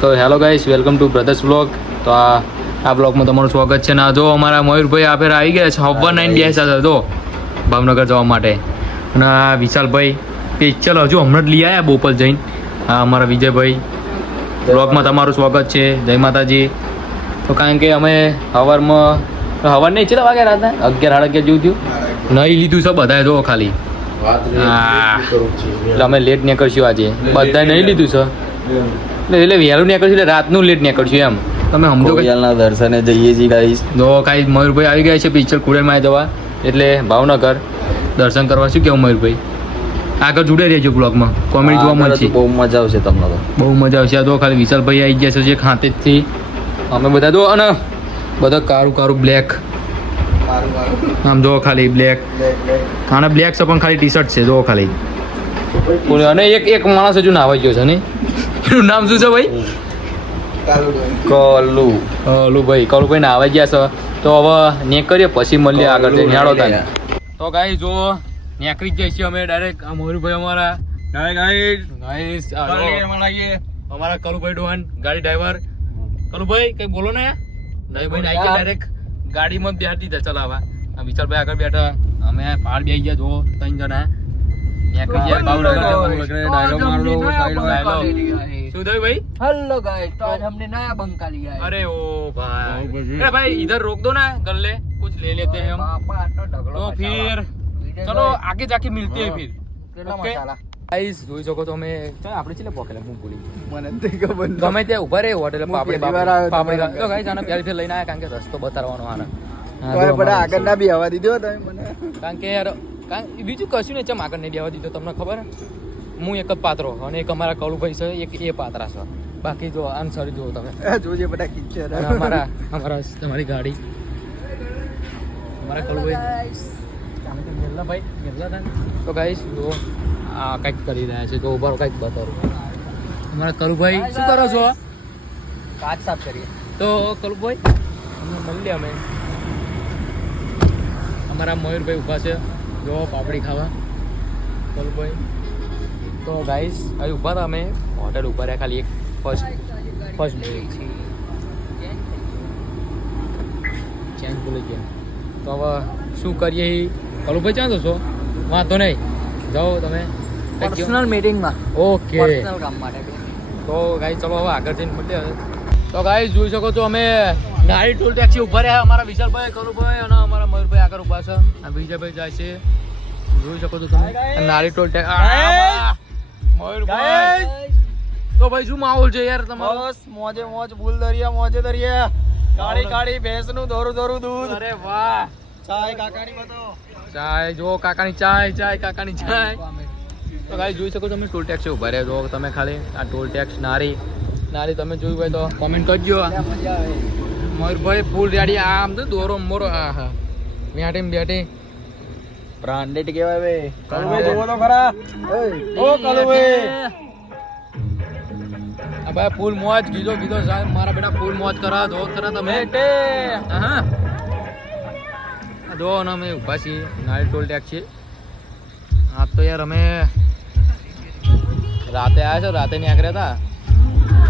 તો hello guys, welcome to brothers vlog. તો આ બ્લોગમાં તમારું સ્વાગત છે. ના જો અમારા મયુરભાઈ આપે આવી ગયા છે. હવા 9 બેસા હતા તો ભાવનગર જવા માટે. અને આ વિશાલભાઈ પેચલ હજુ હમણાં જ લઈ આવ્યા બોપલ જઈને. હા, અમારા વિજયભાઈ બ્લોગમાં તમારું સ્વાગત છે. જય માતાજી. તો કારણ કે અમે હવાર નહીં કેટલા વાગ્યા રાતના 11 સાડા 11 જેવું થયું. નહીં લીધું છે બધાએ જો ખાલી. એટલે અમે લેટ નીકળશું આજે. બધાએ નહીં લીધું છે એટલે વહેલું નીકળશું એટલે રાતનું લેટ નીકળશું એમ. તમે સમજો કોડિયાલના દર્શને જઈએ છીએ ગાઈસ. જો કાંઈ મયુરભાઈ આવી ગયા છે પિક્ચર કુડેરમાં જવા, એટલે ભાવનગર દર્શન કરવા. શું કેવું મયુરભાઈ? આગળ જોડે રહેજો બ્લોગમાં, કોમેડી જોવા મળશે. બહુ મજા આવશે તમને તો, બહુ મજા આવશે. આ તો ખાલી વિશાલભાઈ આવી ગયા છે જે ખાતેજથી. અમે બધા જો અને બધા કારું બ્લેક, આમ જો ખાલી બ્લેક અને બ્લેક છે પણ ખાલી ટી શર્ટ છે જો ખાલી. અને એક માણસ હજુ નાવાઈ ગયો છે ને, એનું નામ શું છે ભાઈ? કલુભાઈ નાવાઈ ગયા છે. તો હવે નીકળીએ પછી મળીએ આગળ જઈને. હેડો તાને. તો ગાઈસ જો નીકળી જ જઈશું અમે ડાયરેક્ટ. આ મોરુભાઈ અમારા અમારા કલુભાઈ ડોહન ગાડી ડ્રાઈવર. કલુભાઈ કઈ બોલો ને. ભાઈ આવી ગયા ડાયરેક્ટ ગાડીમાં બેસી દીધા ચલાવવા. આ વિશાલભાઈ આગળ બેઠા, અમે પહાડ બેસી ગયા. જો 3 જણા નીકળી ગયા ભાવનગર. શું થયું ભાઈ? हेलो गाइस, तो आज हमने नया बंका लिया है. अरे ओ भाई, अरे भाई इधर रोक दो ना, कर ले कुछ ले लेते हैं हम. तो फिर चलो आगे जाके मिलते हैं फिर. ओके गाइस, જોઈ શકો તો અમે આપણે ચલે પોકેલા હું ભૂલી મને તે ખબર ગમે ત્યાં ઉભા રહે હોટેલ પાપડી તો ગાઈસ આને પહેલી ફેર લઈને આયા કારણ કે રસ્તો બતાવવાનો આને. કોઈ બડા આગળ ના બી હવા દીધો તમે મને. કારણ કે યાર બીજું કશું નહીં, ચમ આગળ નહીં બેવા દીધો. તમને ખબર હું એક જ પાત્રો અને એક અમારા કલુભાઈ છે, એક એ પાત્રા છે. બાકી જો આન્સર જુઓ તમે, જોજે બધા કિચર. અમારા તમારી ગાડી અમારા કલુભાઈ તો ગાઈસ જો આ કંઈક કરી રહ્યા છે. તો ઉભા કંઈક બતાવો. અમારા કલુભાઈ શું કરો છો? कांच साफ करिए. તો કલુભાઈ મળીએ અમે. અમારા મયુરભાઈ ઊભા છે જો પાપડી ખાવા. કલુભાઈ તો ગાઈસ અહીં ઊભા હતા અમે હોટેલ ઊભા રહ્યા ખાલી એક ફર્સ્ટ ચેન્જ ભૂલી ગયા. તો હવે શું કરીએ? કલુભાઈ ક્યાં જશો? વાંધો નહીં, જાઓ તમે पर्सनल मीटिंग में. ઓકે. पर्सनल काम માટે. તો ગાઈસ ચલો હવે આગળ જઈને મળીએ. તો ગાઈસ જોઈ શકો છો અમે નારી ટોલ ટેક્સી ઊભા રહ્યા. અમારા વિશાલભાઈ, કલુભાઈ અને અમારા મયુરભાઈ આગળ ઊભા છે. આ વિજયભાઈ જાય છે, જોઈ શકો છો તમે. નારી ટોલ મયુરભાઈ તો ભાઈ શું માહોલ છે યાર તમારો? બસ મોજે મોજ, ભૂલ દરિયા મોજે દરિયા. કાળી ભેંસ નું દોરું દૂધ. અરે વાહ. ચાય કાકાની બતાવો. ચાય જો કાકાની ચાય કાકાની ચાય. તો ગાઈસ જોઈ શકો તમે ટોલ ટેક્સી ઊભા રહ્યા. જો તમે ખાલી આ ટોલ ટેક્સ નારી તમે જોયું હોય તો કોમેન્ટ કરજો. મયુરભાઈ ફૂલ રેડી. આમ તો દોરો મોરો. હા હા, બેઠી બ્રાન્ડેડ કહેવાય બે. કલુભાઈ જોવો તો ખરા. ઓ કલુભાઈ, આ ભાઈ ફૂલ મોજ કીધો સાહેબ. મારા બેટા ફૂલ મોજ કરા દો ખરા તમે. હા જો ને અમે ઊભા છીએ નારી ટોલ ટેક્સી. હા તો યાર અમે રાતે આવ્યા છો, રાતે નીકળ્યા હતા.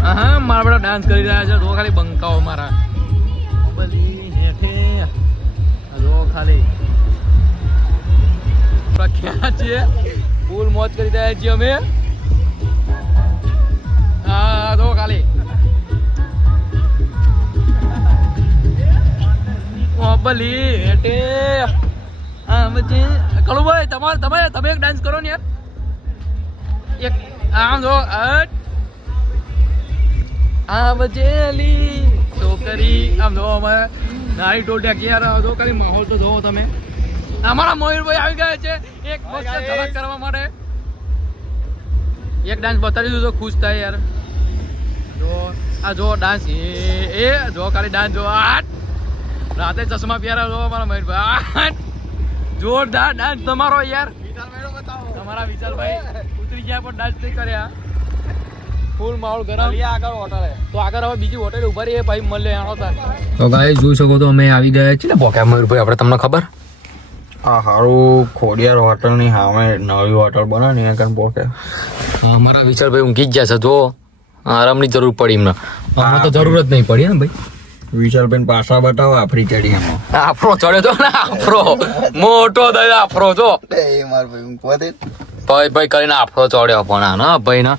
હા મારા બેટા ડાન્સ કરી રહ્યા છે. જો ખાલી બંકાઓ મારા જો ખાલી ક્યાં છીએ, ફૂલ મોજ કરી રહ્યા છીએ અમે. હા જો ખાલી કલુભાઈ તમે એક ડાન્સ કરો ને યાર. એક આમ જો આમ જેલી છોકરી આમ જો અમે નારી ટોલ ટેક્સી યાર. જો ખાલી માહોલ તો જોવો તમે. અમારા મયુરભાઈ આવી ગયા છે એક મસ્ત ધડક કરવા માટે. એક ડાન્સ બતાવી દીધું તો ખુશ થાય યાર. જો આ જો ડાન્સ એ જો ખાલી ડાન્સ જો. રાતે ચશ્મા પહેરા જો અમારા મયુરભાઈ. જોરદાર ડાન્સ તમારો યાર. તમારા વિશાલભાઈ ઉતરી ગયા પણ ડાન્સ નહીં કર્યા. ફૂલ માહોલ ગરમ. તો આગળ હવે બીજી હોટેલ ઉભા રહીએ ભાઈ મળે. તો ગાઈસ જોઈ શકો તો અમે આવી ગયા છીએ ને પોકા મયુરભાઈ. આપણે તમને ખબર આ હારું ખોડિયાર હોટલ ની સામે નવી હોટલ બનાવી ને કાન પોકે. અમારા વિશાલભાઈ ઊંઘી જ ગયા છે જો. આરામની જરૂર પડી એમને. આમાં તો જરૂર જ નહીં પડી ને ભાઈ. વિશાલબેન પાછા બતાવો આપણી ચડી એમાં. આફરો ચડ્યો તો ને આફરો મોટો દઈ આફરો જો ભાઈ ભાઈ કરીને આફરો ચડ્યો પણ આનો ભાઈ ના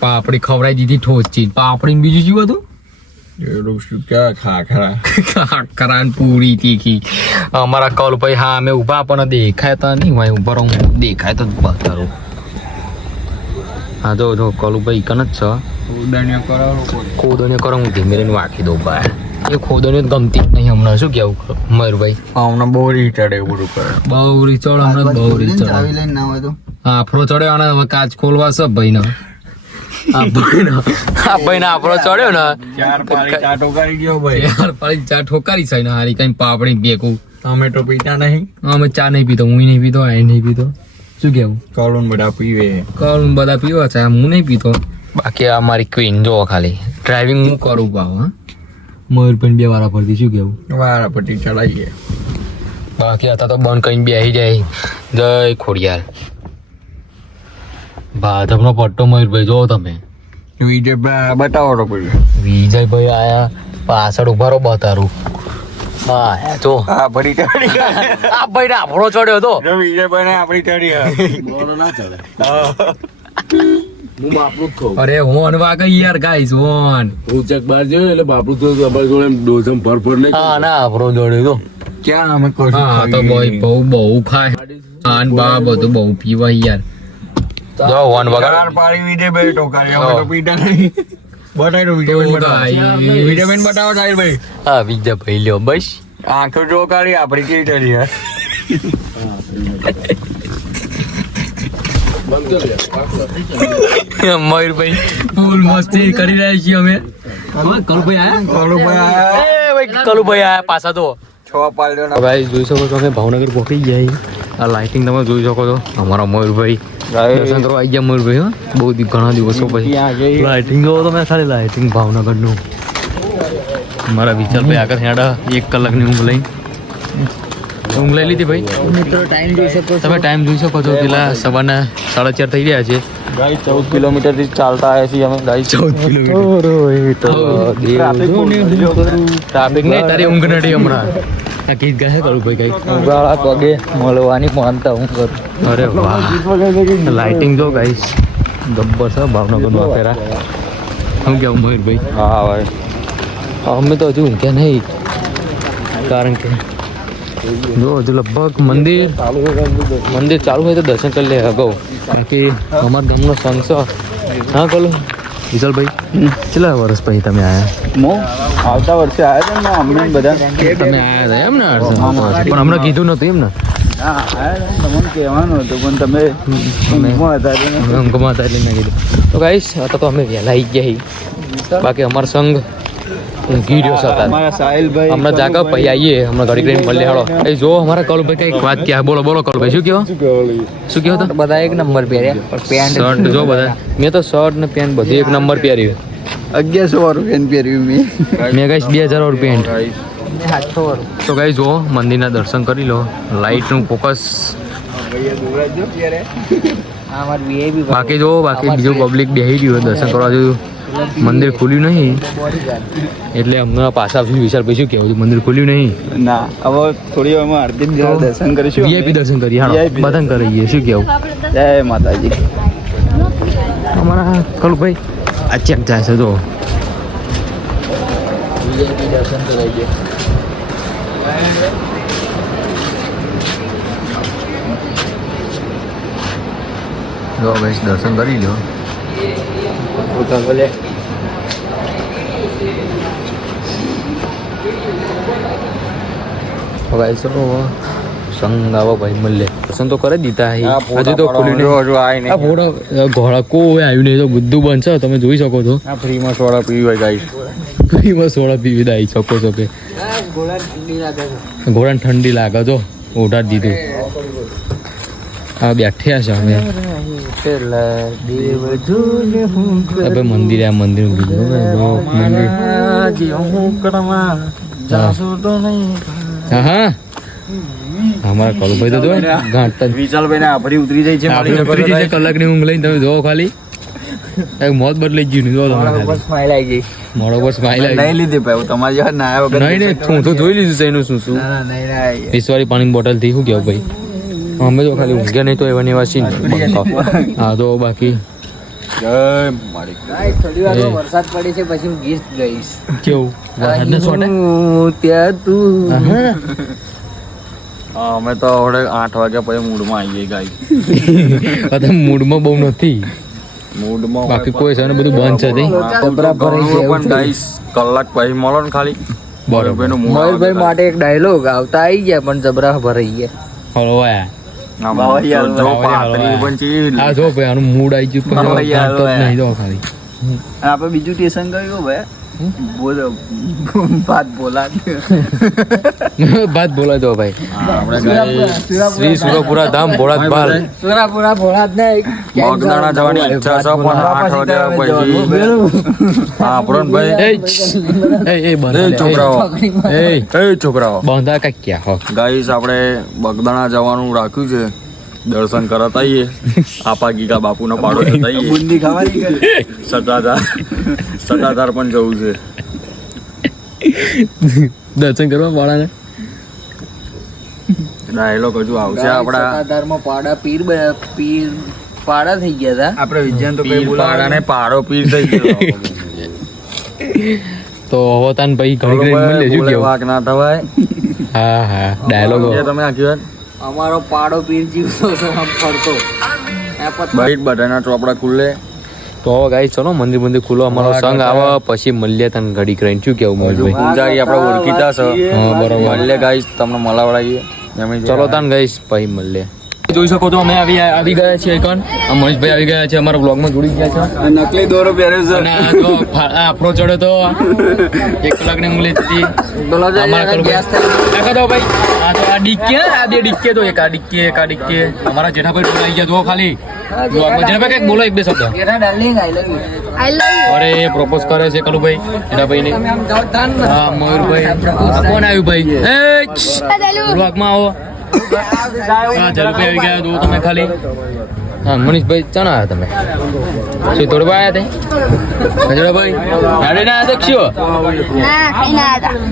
પાપડી ખવડાવી દીધી ઠોચી પાપડી બીજું શું હતું એનું શું ક્યાં ખાખરા ખાખરા ને પૂરી તીખી અમારા કલ ભાઈ હા અમે ઉભા પણ દેખાય તો નહીં ભાઈ ઉભા રહું દેખાય તો બતારું હા જો જો કલુભાઈ કન જ છે ખોદણીઓ કરો હું ધીમે રહીને વાંકી દઉં ભાઈ એ ખોદણીઓ ગમતી જ નહીં હમણાં શું કેવું મયુરભાઈ હમણાં બહુ રીચડે એવું બધું કરે બહુ રીચડ હમણાં બહુ રીચડ આફરો ચડ્યો અને હવે કાચ ખોલવા છે ભાઈ ને આ ભાઈ ને આફરો ચડ્યો ને ચાર પાળી ચા ઠોકારી ગયો ભાઈ યાર પાળી ચા ઠોકારી છે ને હારી કઈ પાપડી ભેગું અમે તો પીતા નહીં અમે ચા નહીં પીતો હું નહીં પીતો આ નહીં પીતો શું કેવું કલોન બધા પીવે કલ બધા પીવા છે હું નહીં પીતો બાકી આ મારી ક્વીન જો ખાલી ડ્રાઇવિંગ હું કરું પાવ હા મયુરભાઈ બે વાળા પરથી શું કેવું વારા પટ્ટી ચલાવીએ બાકી હતા તો બંધ કરીને બેસી જાય જય ખોડિયાર ભાજપનો પટ્ટો મયુરભાઈ જો તમે વિજય બતાવો તો પછી વિજયભાઈ આયા પાછળ ઉભા રહો બતારું હા જો હા ભરી ચડી આ ભાઈ ને આપણો ચડ્યો તો વિજયભાઈ ને આપણી ચડી બોલો ના ચડે હું બાપરું જ કહું અરે હોન વાગે યાર ગાઈસ હોન ઉચક બાર જોયો એટલે બાપરું તો તમારી જોડે એમ ડોઝમ ફરફર નહીં હા ના આપણો ચડ્યો તો ક્યાં અમે કશું હા તો ભાઈ બહુ ખાય આન બા બધું બહુ પીવાય યાર જો હોન વગાડ ચાર પાળી વિજયભાઈ ઠોકારી અમે તો પીતા નહીં બતાવી દો વિજયભાઈ બતાવો વિજયભાઈ બતાવો સાહેબભાઈ હા વિજયભાઈ લ્યો બસ આંખો ઠોકારી આપણી કેવી ચડી હે મયુરભાઈ ફૂલ મસ્તી કરી રહ્યા છીએ અમે કલુભાઈ આયા પાછા તો છ પાળ્યો ભાઈ જોઈ શકો છો અમે ભાવનગર પહોંચી ગયા આ લાઇટિંગ તમે જોઈ શકો છો અમારા મયુરભાઈ દર્શન કરવા આવી ગયા મયુરભાઈ હા બહુ ઘણા દિવસો પછી લાઇટિંગ જોવો તમે ખાલી લાઇટિંગ ભાવનગરનું મારા વિચારભાઈ આગળ હેડા 1 કલાકની ઊંઘ લઈ લીધી ભાઈ તમે ટાઈમ જોઈ શકો છો પેલા સવારના 4:30 થઈ રહ્યા છે ગાઈ 14 કિલોમીટર થી ચાલતા આવ્યા છીએ અમે ગાઈ 14 કિલોમીટર ટ્રાફિક નહીં તારી ઊંઘ નડી હમણાં આ ગીત ગાય કરું ભાઈ કઈ ઉગાડા પગે મળવાની માનતા હું કરું અરે વાહ લાઇટિંગ જો ગાઈસ ગબ્બર છે ભાવનગરનું આ ફેરા શું કેવું મયુરભાઈ હા ભાઈ અમે તો હજુ ઊંઘ્યા નહીં કારણ કે જો હજુ લગભગ મંદિર ચાલુ હોય તો દર્શન કરી લે અગાઉ બાકી અમારા ગામનો સંઘ છે હા બોલો વિશાલભાઈ કેટલા વર્ષ પછી તમે આવ્યા આવતા વર્ષે આવ્યા હતા ને અમને બધા તમે આવ્યા હતા એમ ને પણ હમણાં કીધું નતું એમ ને તમને કહેવાનું હતું પણ તમે ઊંઘમાં હતા ઊંઘમાં હતા એટલે મેં કીધું તો ગાઈસ आता તો અમે વહેલા આવી ગયા બાકી અમારો સંઘ ઊંઘી રહ્યો છે અમારા સાહિલભાઈ હમણાં જાગા પછી આવીએ હમણાં ઘડી કરીને મળીએ હાલો એ જો અમારા કલુભાઈ કઈક વાત ક્યાં બોલો કલુભાઈ શું કહો તો બધા એક નંબર પહેર્યા પેન્ટ શર્ટ જો બધા મેં તો શર્ટ ને પેન્ટ બધું એક નંબર પહેર્યું 1100 રૂપિયા પહેર્યું મેં ગાઈસ 2000 વાળું પેન્ટ 700 વાળું તો ગાઈસ જો મંદિરના દર્શન કરી લો લાઇટનું ફોકસ બાકી જો બાકી બીજું પબ્લિક બેસી રહ્યું દર્શન કરવા જોયું મંદિર ખુલ્યું નહીં એટલે હમણાં પાછા વિચાર પછી શું કહેવું મંદિર ખુલ્યું નહીં ના હવે થોડી વારમાં આરતી દર્શન કરીશું વીઆઈપી દર્શન કરીએ હા બધાને કરીએ શું કેવું જય માતાજી અમારા કલુભાઈ આ ચેક જાય છે જો દર્શન કરાવીએ જો ભાઈ દર્શન કરી લો ભાઈ ચલો સંગ આવો ભાઈ મળે દર્શન તો કરી દીધા હજુ તો ખુલ્યું નહીં આ ફોટો ઘોડા કોઈ આવ્યું નહીં તો બધું બનશે તમે જોઈ શકો છો આ ફ્રીમાં સોડા પીવાય ગાઈસ ફ્રીમાં સોડા પીવી દાઈ શકો છો કે ઘોડાને ઠંડી લાગે જો ઓઢાડી દીધું હા બેઠ્યા છે અમે હવે મંદિર આ મંદિર હા અમારા કલુભાઈ તો જો ઘાટ વિશાલભાઈ ને આભરી ઉતરી જાય છે કલાકની ઊંઘ લઈને તમે જોવો ખાલી એક મોત બદલાઈ ગયું ને જો તમે મારા ઉપર સ્માઈલ આવી ગઈ. મોડો પર સ્માઈલ આવી નહીં લીધી ભાઈ તમારી જેવા ના આવ્યા વગર નહીં નહીં હું તો જોઈ લીધું છે એનું શું શું ના નહીં ના ઈશ્વરી પાણીની બોટલ થી શું કેવું ભાઈ અમે તો ખાલી ઊંઘ્યા નહીં તો એવા ને એવા સીન હા તો બાકી જય મારી ગાઈસ, થોડી વારમાં વરસાદ પડે છે પછી હું ગીત ગઈશ. કેવું વરસાદના છોટે ત્યાં તું અમે તો હવે 8 વાગ્યા પછી મૂડમાં આવીએ ગાઈ અત્યારે મૂડમાં બહુ નથી મૂડમાં બાકી કોઈ છે ને બધું બંધ છે તઈ જબરા ભરાઈ છે એવું પણ છે. ગાઈસ કલાક પછી મળો ને ખાલી બરોબર એનું મૂડ મયુરભાઈ માટે એક ડાયલોગ આવતા આવી ગયા પણ જબરા ભરાઈ ગયા. હળવાયા જો પાતળી પણ ચીલ આ જો ભાઈ આનું મૂડ આવી ગયું પણ હળવાયા, જાણતો જ હળવાયા. નહીં તો ખાલી આપણે બીજું સ્ટેશન ગયું ભાઈ બોલો બાત બોલા બાત બોલા દો ભાઈ આપણે ગાઈ શ્રી સુરપુરા ધામ ભોળાત સુરાપુરા ભોળાત ને બગદાણા જવાની ઈચ્છા છે પણ 8 વાગ્યા પછી હા આપણો ભાઈ એ બંધા એ છોકરાઓ એ એ છોકરાઓ બંધા કાક્યા હો ગાઈસ આપણે બગદાણા જવાનું રાખ્યું છે દર્શન કરત આવીએ આપા ગીગા બાપુનો પાડો જતા આવીએ બુંદી ખાવાની સતાધાર પણ જવું છે દર્શન કરવા વાળાને ડાયલોગ હજુ આવશે આપડા સત્તાધારમાં પાડા પીર પાડા થઈ ગયા હતા. આપણે વિજ્ઞાન તો કઈ પાડાને પાડો પીર થઈ ગયો તો હવે તાન ભાઈ ઘણી ઘણી મળી લેજો બોલે કેવું વાક ના થવાય હા હા ડાયલોગો એ તમે આખી વાત અમારો પાડો પીર જીવતો હતો આમ ફરતો બાઈટ બધાના ચોપડા ખુલ્લે તો હવે ગાઈસ ચલો મંદિર મંદિર ખુલ્લો અમારો સંગ આવે પછી મળીએ તને ઘડી કરીને શું કેવું મહેશભાઈ પૂજારી આપણે ઓળખીતા છે હા બરોબર એટલે ગાઈસ તમને મળાવડાવીએ ચલો તાન ગાઈસ પછી મળીએ જોઈ શકો છો અમે આવી ગયા છીએ કણ મહેશભાઈ આવી ગયા છે અમારા બ્લોગમાં જોડી ગયા છે નકલી દોરો પહેર્યો છે અને આ જો આફરો ચડ્યો તો 1 કલાકની મૂલી હતી બોલો જો અમારા યાર, ગેસ થઈ ગયો. દેખો તો ભાઈ આ તો આ ડિક્કી ને આ બે ડિક્કી તો એક આ ડિક્કી અમારા જેઠાભાઈ આવી ગયા જો ખાલી બ્લોગમાં જેઠાભાઈ કંઈક બોલો એક બે શબ્દ કેરા ડાર્લિંગ આઈ લવ યુ. અરે એ પ્રપોઝ કરે છે કલુભાઈ જેઠાભાઈ ને તમે આમ જાઓ તાન ને. હા મયુરભાઈ આ કોણ આવ્યું ભાઈ એ બ્લોગમાં આવો હા જલભાઈ આવી ગયા તો તમે ખાલી હા મનીષભાઈ ચાણા આવ્યા તમે શું તોડવા આવ્યા તે હજરાભાઈ આડે ના આવ્યા કયો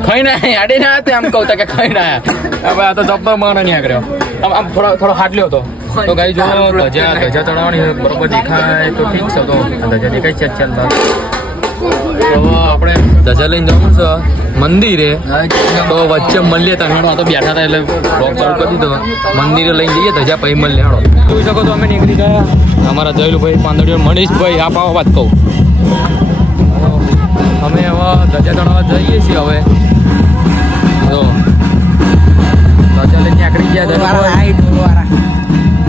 ખાઈ ના આડે ના આવ્યા આમ કહું કે ખાઈ ના આવ્યા હવે આ તો જબ્બર માણા નહીં આગળ આમ આમ થોડો હાટ લ્યો તો ગાઈ જો ધજા ચડાવવાની બરોબર દેખાય તો ઠીક છે તો ધજા દેખાય છે ચાલતા તો આપણે ધજા લઈને જવાનું છે મંદિરે તો વચ્ચે મળીએ તને તો બેઠા હતા એટલે બ્લોગ ચાલુ કરી દીધો મંદિરે લઈને જઈએ ધજા પછી મળીએ હાડો જોઈ શકો તો અમે નીકળી ગયા અમારા જયલુભાઈ પાંદડીઓ મનીષભાઈ આ પાવા વાત કહું અમે હવે ધજા ચડાવવા જઈએ છીએ હવે તો ધજા લઈને નીકળી ગયા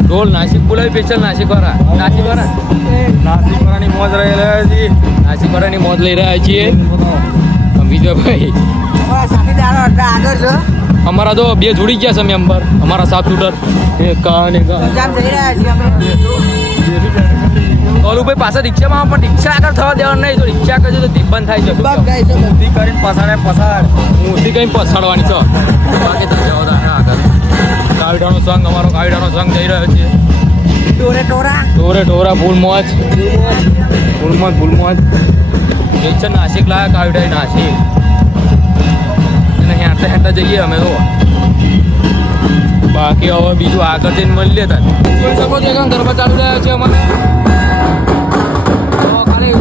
ઢોલ નાસિક બોલાવી સ્પેશિયલ નાસિક વાળાની મોજ લઈ રહ્યા છીએ મોજ લઈ રહ્યા છીએ વિજયભાઈ અમારા તો બે જોડી ગયા છે મેમ્બર અમારા સાત શૂટર ઓલુભાઈ પાસે રિક્ષામાં પણ રિક્ષા આગળ થવા દેવાનું નહીં તો રિક્ષા કરજો તો દીપ બંધ થાય છે ઊંધી કરીને પછાડવાની છો બાકી તો જવા દો આગળ કાવીડાનો સંઘ અમારો કાવીડાનો સંઘ જઈ રહ્યો છે ટોરા ફૂલ મોજ છે નાસિક લાયા કાવીડા નાસિક અને હેંતા જઈએ અમે તો બાકી હવે બીજું આગળ જઈને મળી લેતા જોઈ શકો છો એકદમ ગરબા ચાલુ રહ્યા છે અમારે ખાલી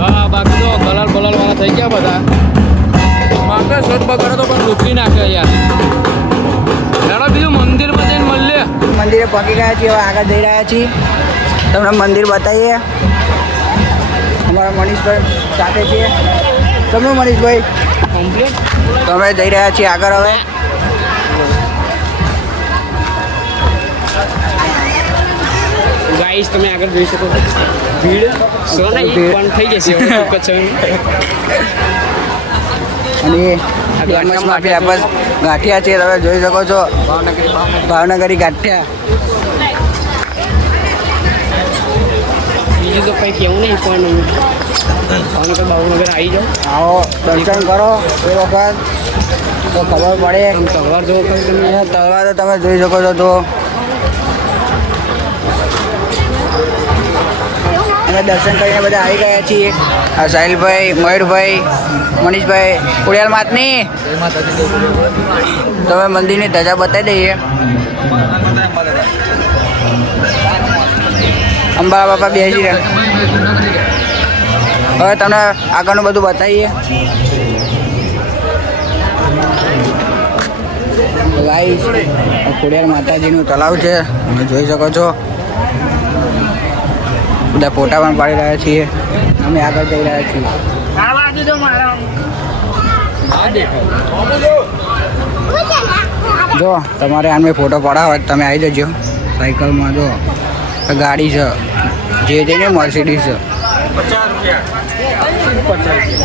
હા બાકી તો કલર વાળા થઈ ગયા બધા માત્ર શોટ બગડે તો પણ લૂકી નાખે યાર ચાલો બીજું મંદિરમાં જઈને મળીએ મંદિરે પહોંચી ગયા છીએ હવે આગળ જઈ રહ્યા છીએ તમને મંદિર બતાવીએ અમારા મનીષભાઈ સાથે છીએ તમે મનીષભાઈ તમે જઈ રહ્યા છીએ આગળ હવે ગાઈસ તમે આગળ જોઈ શકો ભીડ સો ને પણ થઈ જશે અને ફેમસ ગાંઠિયા છે તમે જોઈ શકો છો ભાવનગરી ગાંઠિયા બીજું તો કંઈ કેવું નહીં પણ ભાવનગર બાવનગર આવી જાઓ આવો દર્શન કરો એ વખત તો ખબર પડે આમ તલવાર જોવો ખાલી તમે તલવાર તો તમે જોઈ શકો છો તો અમે દર્શન કરીને બધા આવી ગયા છીએ. આ સાહિલભાઈ, મયુરભાઈ, મનીષભાઈ, ખોડિયાર માતની તમે મંદિરની ધજા બતાવી દઈએ. અંબાલા બાપા બેસી રહ્યા. હવે તમને આગળનું બધું બતાવીએ. ગાઈસ ખોડિયાર માતાજીનું તળાવ છે, તમે જોઈ શકો છો. બધા ફોટા પણ પાડી રહ્યા છીએ. અમે આગળ જઈ રહ્યા છીએ. જો તમારે આને ફોટો પડાવો તમે આવી જજો. સાયકલમાં જો ગાડી છે, જે તેને મર્સિડીઝ છે.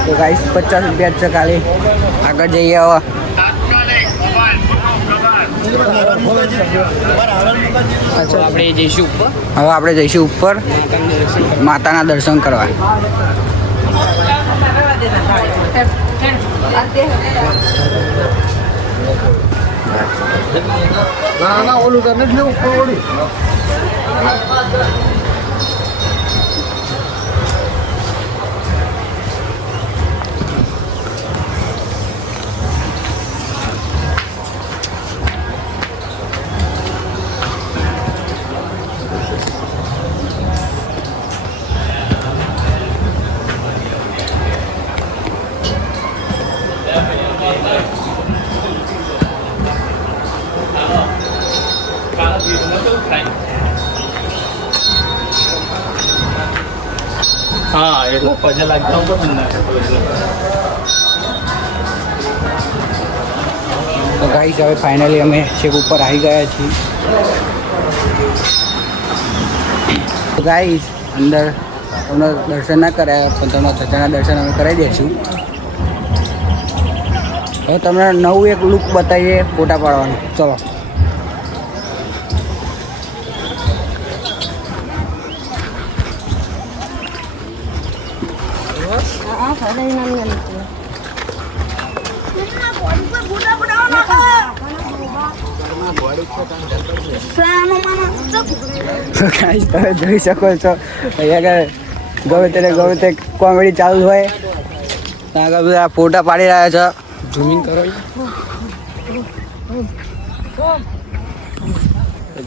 તો ગાઈસ 50 રૂપિયા જ છે ખાલી. આગળ જઈએ હવે. આપણે જઈશું ઉપર. હવે આપણે જઈશું ઉપર માતાના દર્શન કરવા. હા એટલે પજે લાગતા ઉપર તો ગાઈસ હવે ફાઇનલી અમે છેક ઉપર આવી ગયા છીએ. તો ગાઈસ અંદર તમને દર્શન ના કરાયા પણ તમને ધજાના દર્શન અમે કરાવી દઈશું. હવે તમને નવું એક લુક બતાવીએ ફોટા પાડવાનું. ચલો. ગાઈસ તમે જોઈ શકો છો અહીંયા ગમે તે કોમેડી ચાલુ હોય ત્યાં આગળ બધા ફોટા પાડી રહ્યા છે. ઝૂમિંગ કરો.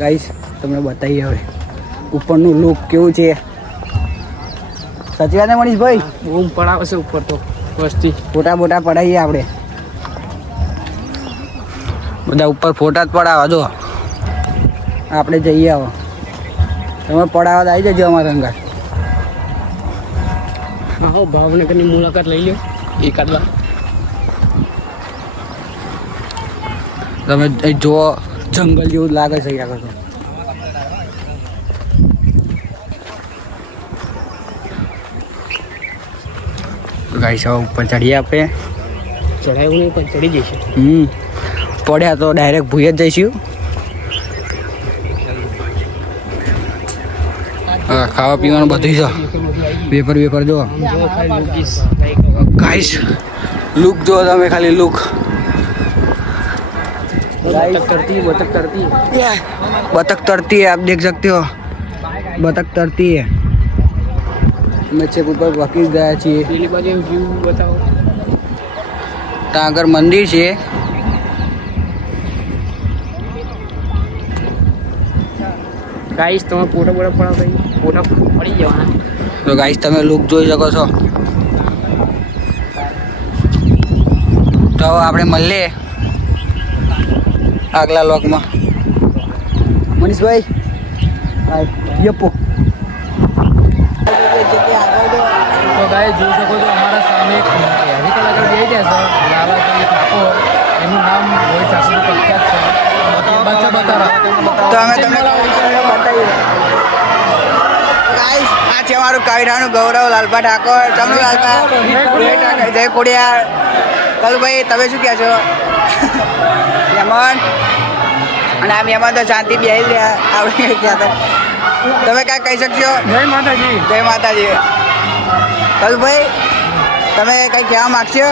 ગાઈસ તમને બતાવીએ હવે ઉપરનું લુક કેવું છે. સાચી વાત ને મનીષભાઈ? બૂમ પડાવે છે ઉપર તો વસ્તી. ફોટા બોટા પડાવીએ આપણે બધા ઉપર ફોટા જ પડાવવા. જો આપણે જઈએ હવે. તમે પડાવવા આવી જજો અમારા અંગા. આવો ભાવનગરની મુલાકાત લઈ લો એકાદ વાર. તમે જુઓ જંગલ જેવું લાગે છે આગળ. ગાઈસ હવે ઉપર ચડીએ આપણે. ચડાયું નહીં પણ ચડી જઈશું. પડ્યા તો ડાયરેક્ટ ભૂઈ જ જઈશું. હા ખાવા પીવાનું બધું છે. વેપર જો ગાઈસ લુક જો તમે ખાલી લુક. बतख तरती है बतख तरती है, आप देख सकते हो बतख तरती है. અમે છેક ઉપર વકીલ ગયા છીએ. પેલી બાજુ વ્યૂ બતાવો. ત્યાં આગળ મંદિર છે. ગાઈસ તમે ફોટો બોટો પડાવો ફોટા પડી જવાના. તો ગાઈસ તમે લુક જોઈ શકો છો. તો આપણે મળીએ આગલા લોકમાં. મનીષભાઈ યપો. તો ગાય જોઈ શકો છો અમારા સામે એક હેવી કલાકાર બેસી ગયા છે લાલાભાઈ ઠાકોર. એમનું નામ રોહિત ઠાકોર પ્રખ્યાત છે. બચ્ચા બતારા તો અમે તમને બતાવીએ. ગાઈસ આ છે અમારું કાયડાનું ગૌરવ લાલભા ઠાકોર. ચમનું લાલભા જય ખોડિયાર. કલુભાઈ તમે શું કહો છો? યમન અને આ મહેમાન તો શાંતિ બેસી રહ્યા. આપણે ક્યાં તમે કાંઈ કહી શકશો? જય માતાજી. જય માતાજી. કલુભાઈ તમે કંઈ કહેવા માગશો?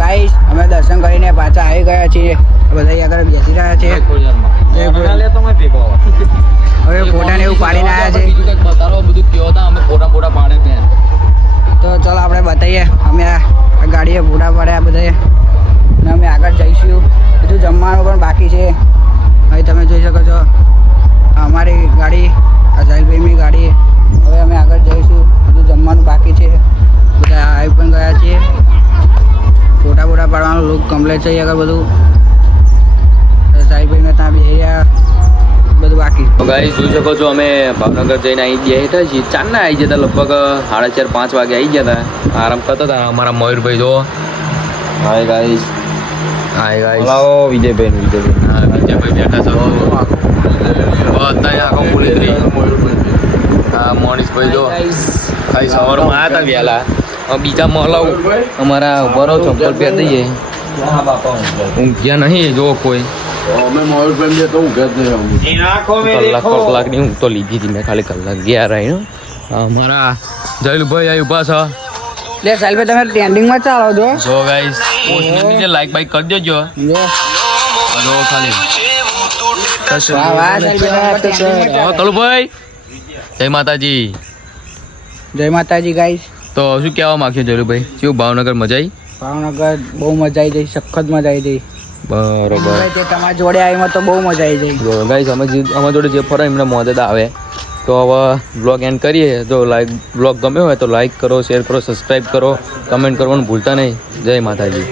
ગાઈસ અમે દર્શન કરીને પાછા આવી ગયા છીએ. બધા આગળ બેસી રહ્યા છે. ખોડિયારમાં. જય ખોડિયાર. તો મેં ભેગો હવે ફોટાને એવું પાડીને આવ્યા છે. બીજું કંઈક બતાવો, બધું કયો હતા અમે ફોટા પાડે ત્યાં. તો ચાલો આપણે બતાવીએ. અમે આ ગાડીએ ફોટા પાડ્યા બધાએ અને અમે આગળ જઈશું. હજુ જમવાનું પણ બાકી છે. અહીં તમે જોઈ શકો છો અમારી ગાડી, આ સાહિલભાઈની ગાડી. હવે અમે આગળ જઈશું. હજુ જમવાનું બાકી છે. બધા આવી પણ ગયા છીએ. ફોટા પાડવાનું લુક કમ્પ્લીટ થઈ આગળ બધું. સાહિલભાઈને ત્યાં બે બધું બાકી. તો ગાઈસ જોઈ શકો છો અમે ભાવનગર જઈને આવી ગયા હતા છીએ. ચાંદના આવી જતા લગભગ 4:30-5 વાગે આવી ગયા હતા. આરામ કરતા હતા અમારા મયુરભાઈ. જો હાય ગાઈસ. Hi guys. બોલાવો વિજયભાઈ. હા વિજયભાઈ બેઠા છો. બધા આખો પોલીસ રહી. હા મોનીશભાઈ જો ખાઈ સવારમાં આવ્યા હતા વહેલા. બીજા મહલાવ અમારા બરો ચંપલ પહેર દઈએ. ઊંઘ્યા નહીં જો કોઈ. અમે મયુરભાઈ તો ઊંઘે જ નહીં. કલાકની ઊંઘ તો લીધી હતી મેં, ખાલી કલાક ગયા રહી. અમારા જયલુભાઈ અહીં ઉભા છે. લે સાહિલભાઈ તમે ટ્રેન્ડિંગમાં ચાલો છો. જો ગાઈસ પોસ્ટને લાઈક બાઈક કરી દેજો. જો જો ખાલી વાહ વાહ સાહિલભાઈ. હા કલુભાઈ જય માતાજી. જય માતાજી ગાઈસ. તો શું કહેવા માંગશો જયલુભાઈ? શું ભાવનગર મજા આવી? ભાવનગર બહુ મજા આવી જઈ, સખત મજા આવી જઈ. બરોબર. તે તમારા જોડે આવીમાં તો બહુ મજા આવી જઈ. ગાઈસ અમારા જોડે જે ફરે એમને મોજ આવે. તો હવે બ્લોગ એન્ડ કરીએ. જો બ્લોગ ગમ્યો હોય તો લાઈક કરો, શેર કરો, સબસ્ક્રાઈબ કરો, કમેન્ટ કરવાનું ભૂલતા નહીં. જય માતાજી.